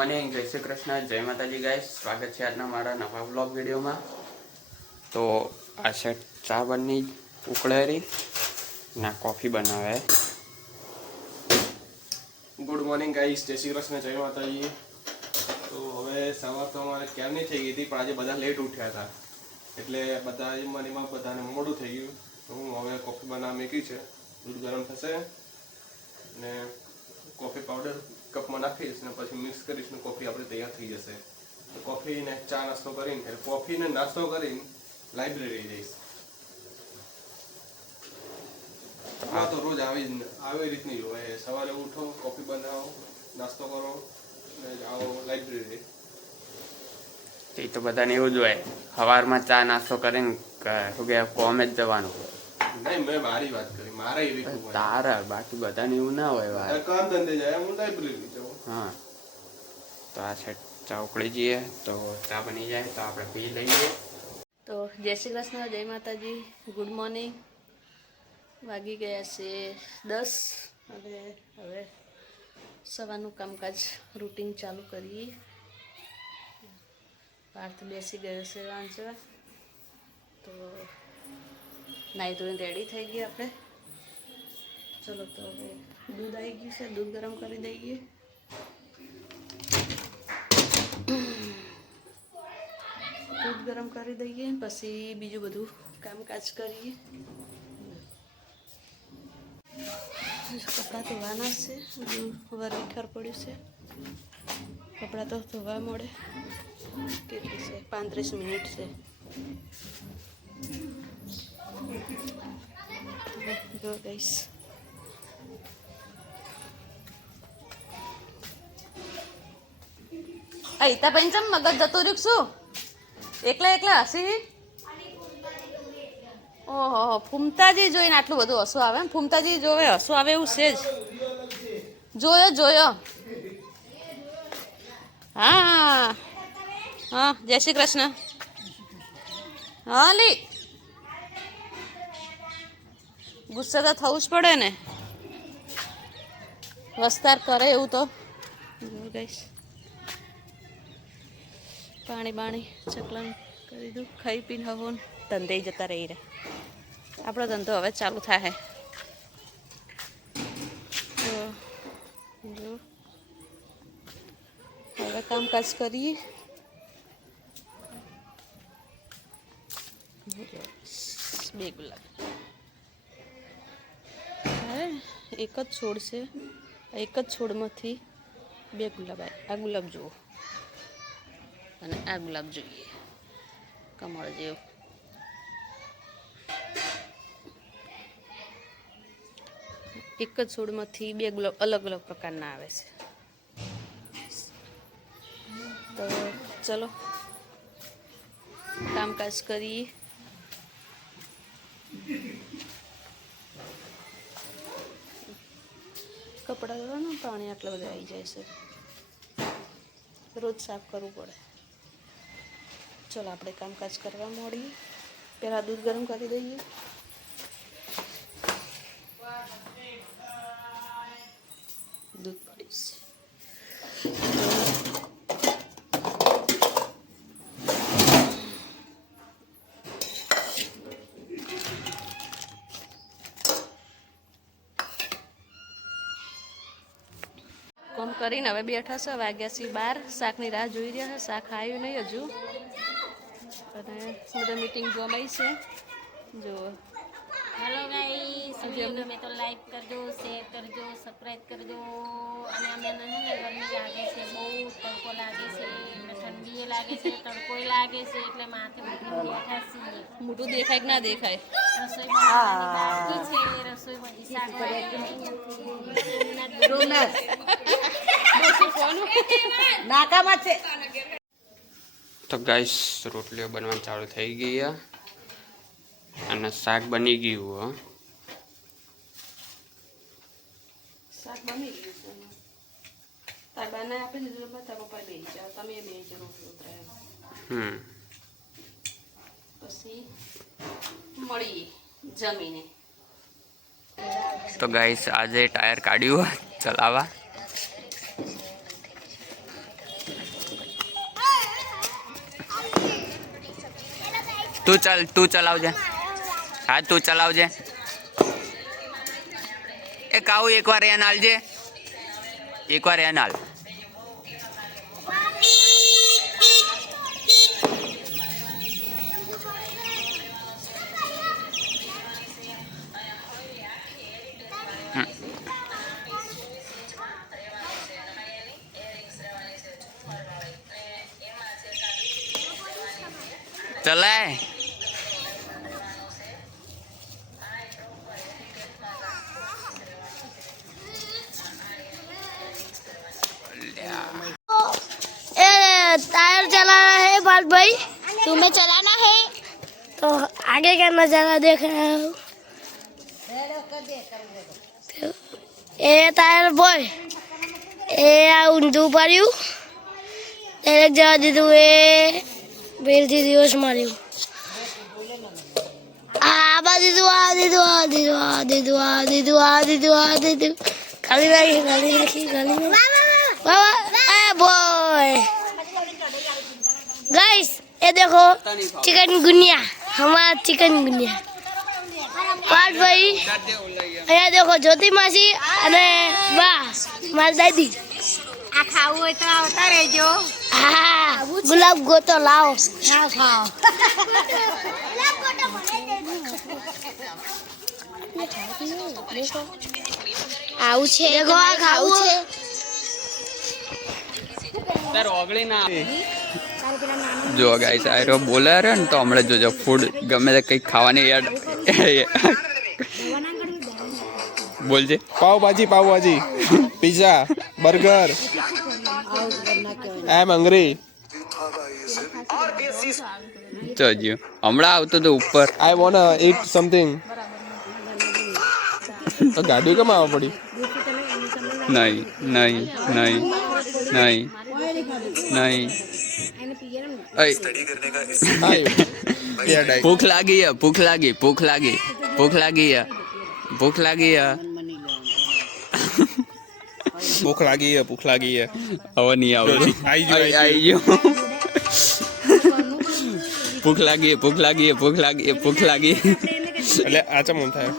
Morning, જય શ્રી કૃષ્ણ, જય માતાજી ગાઈસ. સ્વાગત છે આજના મારા નવા વ્લોગ વિડીયોમાં. તો આ છે ચા બની ઉકળેરી ના કોફી બનાવે. ગુડ મોર્નિંગ ગાઈસ, જય શ્રી કૃષ્ણ, જય માતાજી. તો હવે સવાર તો અમારે ક્યારની થઈ ગઈ હતી, પણ આજે બધા લેટ ઉઠ્યા હતા એટલે બધા એમાં બધાને મોડું થઈ ગયું. તો હું હવે કોફી બનાવવા મૂકી છે, દૂધ ગરમ થશે ને કોફી પાવડર કપમાં નાખીશ ને પછી મિક્સ કરીશ ને કોફી આપણે તૈયાર થઈ જશે. તો કોફી ને ચા નાસ્તો કરીને એટલે કોફી ને નાસ્તો કરીને લાઇબ્રેરી જઈશ. આ તો રોજ આવી રીતની હોય, સવારે ઉઠો, કોફી બનાવો, નાસ્તો કરો ને જાઓ લાઇબ્રેરી. એ તો બધાને એવું જ હોય, સવારમાં ચા નાસ્તો કરીને શું કે કોમે જ જવાનું હોય. નહીં, મેં મારી વાત કરી, મારે એવી તારા બાકી બધાને એવું ના હોય વાર કામ ધંધે જાય, હું લાઇબ્રેરી જાઉં. હા, તો આ છે ચા ઉકળી જઈએ તો ચા બની જાય તો આપણે પી લઈએ. તો જય શ્રી કૃષ્ણ, જય માતાજી, ગુડ મોર્નિંગ. વાગી ગયા છે 10 અને હવે સવારનું કામકાજ રૂટીન ચાલુ કરીએ. પાર્થ બેસી ગયો છે વાંચવા, તો નાહી ધોઈને રેડી થઈ ગઈ આપણે. ચલો તો હવે દૂધ આવી ગયું છે, દૂધ ગરમ કરી દઈએ. દૂધ ગરમ કરી દઈએ પછી બીજું બધું કામકાજ કરીએ. કપડાં ધોવાના છે, વાર વિખાર પડ્યું છે. કપડાં તો ધોવા મળે, કેટલી છે 35 મિનિટ છે. જો ગઈશ અહિતા પંચમ મગજ જતો રહ્યું શું એકલા એકલા હસી. ઓહો, ફૂમતાજી જોઈને આટલું બધું હસવું આવે. ફૂમતાજી જોવે હસવું આવે એવું છે જ. જોયો હા હા, જય શ્રી કૃષ્ણ. હા લી, ગુસ્સે તો થવું જ પડે ને, વસ્તાર કરે એવું તો. પાણી બાણી ચકલન કરી દઉં, ખાઈ પીને હવો ધંધે જતા રહી રહ્યા. આપણો ધંધો હવે ચાલુ થાય. તો જો હવે કામકાજ કરીએ. બે ગુલાબ એક જ છોડ છે, એક જ છોડમાંથી 2 ગુલાબ આવે. આ ગુલાબ જુઓ અને આ ગુલાબ જોઈએ, કમળ જેવું. એક જ છોડમાંથી 2 ગુલાબ અલગ અલગ પ્રકારના આવે છે. તો ચલો કામકાજ કરીએ. કપડાં ધોવાના પાણી આટલા બધા આવી જાય છે, રોજ સાફ કરવું પડે. ચલો આપણે કામકાજ કરવા મળીએ. પહેલાં દૂધ ગરમ કરી દઈએ. દૂધ પડીશ. કોમ કરીને હવે બેઠા છે. વાગ્યા છે 12. શાકની રાહ જોઈ રહ્યા છે, શાક આવ્યું નહીં હજુ. અને બધા મીટિંગ જમાઈ છે. જો હેલો ગાઈસ, વિડિયો ગમે તો લાઈક કરજો, શેર કરજો, સબસ્ક્રાઇબ કરજો. અને અમને ગરમી લાગે છે, બહુ તડકો લાગે છે, ઠંડી લાગે છે, તડકોય લાગે છે, એટલે માથે મૂકીને બેઠા છીએ. મોટું દેખાય કે ના દેખાય? રસોઈ બનાવવાની બાકી છે, રસોઈમાં શાક નાકામાં છે. તો ગાઈસ રોટલીઓ બનવાનું ચાલુ થઈ ગઈ અને શાક બની ગયું. શાક બની ગયું છે. તાર બાને આપી દીધું, તાર પપ્પા બે જાવ, તમે બે જણ ઉતરાય. પછી મળીએ જમીને. તો ગાઈસ આજે ટાયર કાઢ્યું ચલાવવા. તું ચલાવજે. હા તું ચલાવજે. એ કાવું એકવાર એન હાલજે. એકવાર એન હાલ. ચલાય. टायर चलाना है बात भाई, तुम्हें चलाना है. तो आगे का नजारा देख रहा हूँ. ए टायर बॉय ए आ ઊંધું પાડ્યું, ડાયરેક્ટ જવા દીધું, એ બેલથી દિવસ માર્યું. આ દીધું ખાલી નાખી बॉय. गाइस ये देखो चिकन गुनिया, हमारा चिकन गुनिया. पार्ट भाई અહીંયા देखो ज्योति मासी અને બા મારી દાદી. આ ખાવું હોય તો આવતા રહેજો. હા ગુલાબ ગોતો લાવો. ખાઓ. આવું છે. देखो આ ખાવું છે. જો ગાઈસ આયરો બોલે રે ને તો હમણાં જોજો ફૂડ ગમે તે કંઈક ખાવાની યાદ બોલજે. Pav bhaji, pizza, burger. I am hungry. જોજો હમણાં આવતો તો ઉપર. I want eat something. તો ગાડી કેમ આવવા પડી? નહીં. ભૂખ લાગી હે. ભૂખ લાગી હે. હવે નહીં આવું. આઈ ગયો. ભૂખ લાગી. એટલે આ ચમ થાય.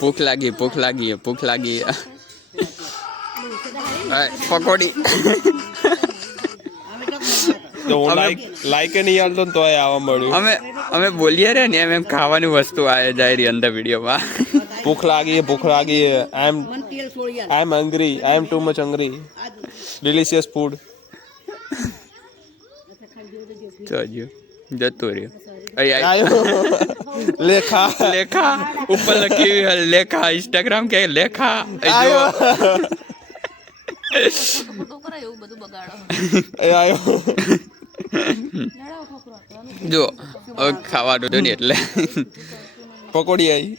ભૂખ લાગી. પકોડી. તો હું લાઈક નહીં હાલતો ને તોય આવવા મળ્યું. અમે બોલીએ રે ને એમ ખાવાની વસ્તુ આવે જાય રહી અંદર વિડીયોમાં. ભૂખ લાગી હે. I am hungry. I am too much hungry. Delicious food. જોજો જતો રહ્યો. લેખા ઉપર લખી લેખા. ઇન્સ્ટાગ્રામ કે લેખા. જો ખાવાનું હતું ને એટલે પકોડી આવી.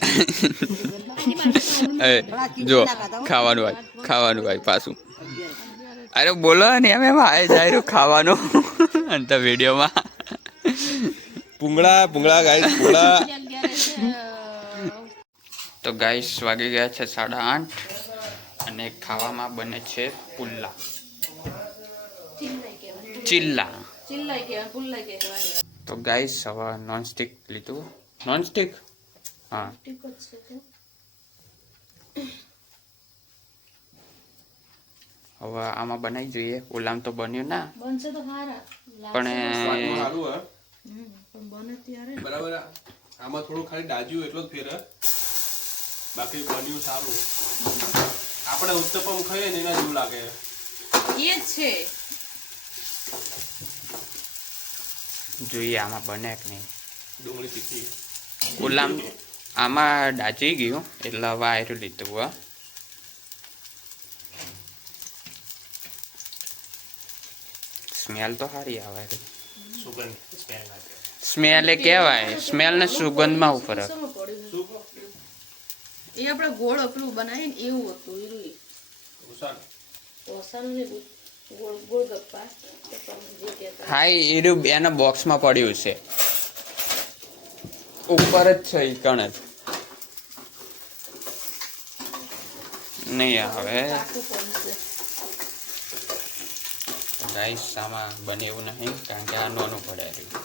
જો ખાવાનું હોય પાછું. અરે બોલો ને એમ આવે જાય ખાવાનું અંત વિડીયોમાં. ભૂંગળા ગાઈસ ભૂંગળા. તો ગાઈસ વાગી ગયા છે 8:30 અને ખાવામાં બને છે પુલ્લા. ચિલ્લા. તો ગાઈસ હવે નોનસ્ટિક લીધું. નોનસ્ટિક હા. હવે આમાં બનાવી જોઈએ. ઓલામ તો બન્યું ના પણ બરાબર. આમાં થોડું ખાલી દાજ્યું એટલો જ ફેર, બાકી બન્યું સારું. આપણે ઉત્તપમ ખાઈએ ને એના જેવું લાગે. એ છે જોઈએ આમાં બને કે નહીં. ડુંગળી તીખી. ઓલામ આમાં દાજી ગયું એટલે હવે આયરું લીધું. હા સ્મેલ તો સારી આવે. સ્મેલ એ કહેવાય. સ્મેલ ને સુગંધમાં ફરક. એ આપણે ગોળ પેલું બનાવીને એવું હતું. ગોળ ગપ્પા હા એનું એના બોક્સમાં પડ્યું છે. ઉપર જ છે એ કણ જ નહીં આવે. ગાઈસ આમાં બને એવું નહીં કારણ કે આ નાનું પડે રહ્યું.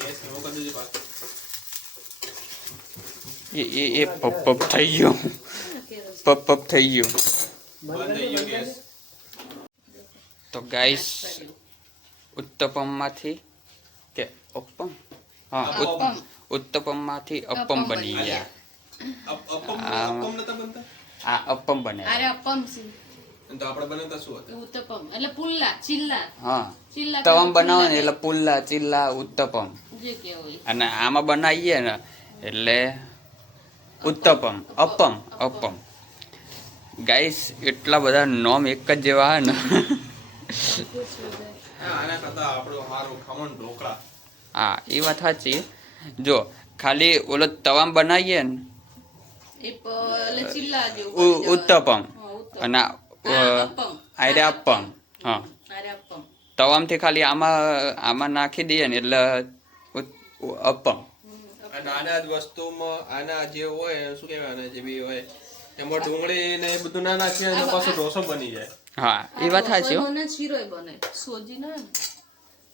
ગેસ સ્લો કરી દેજો પાછો. એ પપ થઈ ગયું. પપ થઈ ગયું. બંધ થઈ ગયો ગેસ. તો ગાઈસ ઉત્તપમમાંથી કે અપમ હા ઉત્તપમમાંથી અપમ બની ગયા. અપમ નતા બનતા? આ અપમ બને. અરે અપમ છે તો આપણે બનાવતા શું હતા? ઉત્તપમ એટલે પુલ્લા ચિલ્લા હા ચિલ્લા તવમ બનાવો ને એટલે પુલ્લા ચિલ્લા ઉત્તપમ જે કેવું અને આમાં બનાવીએ ને એટલે ઉત્તપમ અપમ અપમ. ગાઈસ એટલા બધા નોમ એક જ જેવા હે ને. આના કરતા આપણું સારું ખમણ ઢોકળા. હા એ વાત સાચી. જો ખાલી ઓલો તવામ બનાવીએ ને એટલે ચિલ્લા જેવું ઉત્તપમ હા, ઉત્તપમ. અને અપમ. આયરે અપમ. હા અરે અપમ તવામથી ખાલી આમાં નાખી દઈએ ને એટલે અપમ. અને આના જ વસ્તુમાં આના જે હોય શું કહેવાય આને જે બી હોય એમાં ડુંગળી ને એ બધું ના નાખીએ તો પાછો ઢોસો બની જાય. હા એ વાત સાચી હો. બને શીરોય બને સોજી ના હોય ને?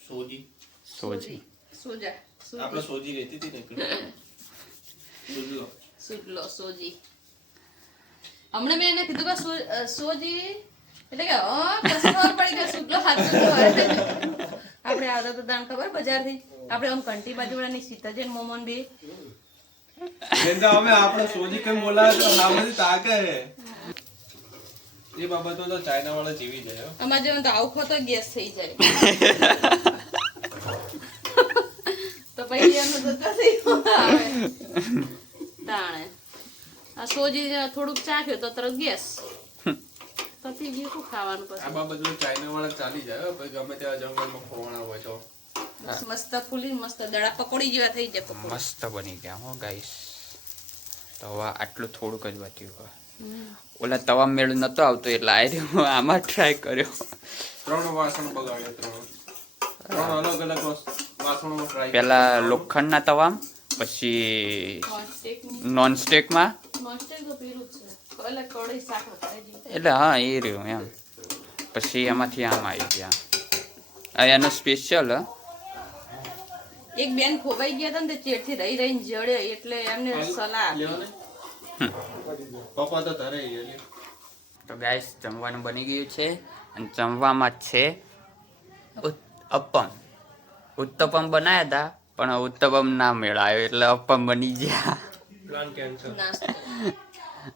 સોજી સોજી સોજા આપણે સોજી રહેતી હતી ને સોજી સુડલો સોજી હમણાં મેં એને કીધું કે સોજી એટલે કે પછી ખબર પડી કે સુડલો હાથ આપણે આવતા તો દાન ખબર બજારથી આપણે આમ કંટી બાજુવાળાની સીતાજન મોમન બી અમે આપણે સોજી કેમ બોલાવે તો નામથી તાકે હે એ બાબતમાં તો ચાઇના વાળા જીવી જાય હો. અમારે જેમ તો આવું ખો તો ગેસ થઈ જાય તો પછી એનું તો કસી આવે તાણે આ સોજી થોડુંક ચાખ્યું તો તરત ગેસ પછી ગયું શું ખાવાનું આ પછી બાબતમાં ચાઇના વાળા ચાલી જાય હો. પછી ગમે તેવા જંગલમાં ખોવાણા હોય તો મસ્ત ફૂલી મસ્ત દડા પકોડી જેવા થઈ જાય પકોડી મસ્ત બની ગયા હો ગાઈસ. તો હવે આટલું થોડુંક જ બચ્યું હોય. ઓલા તવા મેળ નતો આવતો એટલે હું આમાં ટ્રાય કર્યો. 3 વાસણ બગાડ્યા 3 અલગ અલગ વાસણોમાં ટ્રાય પેલા લોખંડના તવામ પછી નોનસ્ટિકમાં નોનસ્ટિક તો પીરું જ છે એટલે કઢી શાક વઘારી દીધું. એટલે હા એ રહ્યું એમ. પછી એમાંથી આમ આવી ગયા. આ એનો સ્પેશિયલ એક બેન ખોવાઈ ગયા હતા ને તે ચેડથી રહી રહીને જડે એટલે એમને સલાહ આપી. લેવો ને પપ્પા તો ધરે ઈ તો ગાઈસ જમવાનું બની ગયું છે અને જમવામાં છે અપમ. ઉત્તપમ બનાવ્યા હતા પણ ઉત્તપમ ના મેળાયો એટલે અપમ બની ગયા. Plan cancel. નાસ્તો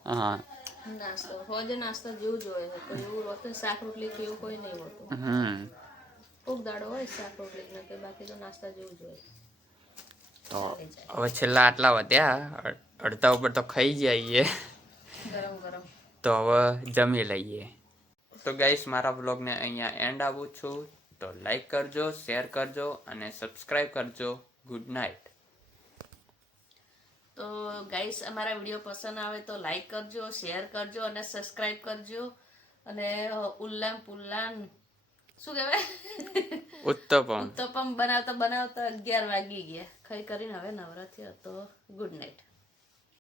હા નાસ્તો હોજ નાસ્તો જેવું જ હોય તો એવું હોતું શાક રોટલી કે એવું કોઈ નહીં હોતું કોક દાડો હોય શાક રોટલી ને કે બાકી તો નાસ્તા જેવું જ હોય. તો હવે છેલ્લા આટલા વધ્યા અડધા ઉપર તો ખાઈ જઈએ ગરમ ગરમ તો હવે જમી લઈએ. તો ગાઈસ મારા વ્લોગને અહીંયા એન્ડ આવું છું. તો લાઈક કરજો, શેર કરજો અને સબસ્ક્રાઈબ કરજો. Good night. તો ગાઈસ અમારા વિડીયો પસંદ આવે તો લાઈક કરજો, શેર કરજો અને સબસ્ક્રાઇબ કરજો. અને ઉલ્લાન પુલ્લાન શું કહેવાય ઉત્તપમ ઉત્તપમ બનાવતા બનાવતા 11 વાગી ગયા. ખાઈ કરીને હવે નવરા થયા તો ગુડ નાઇટ.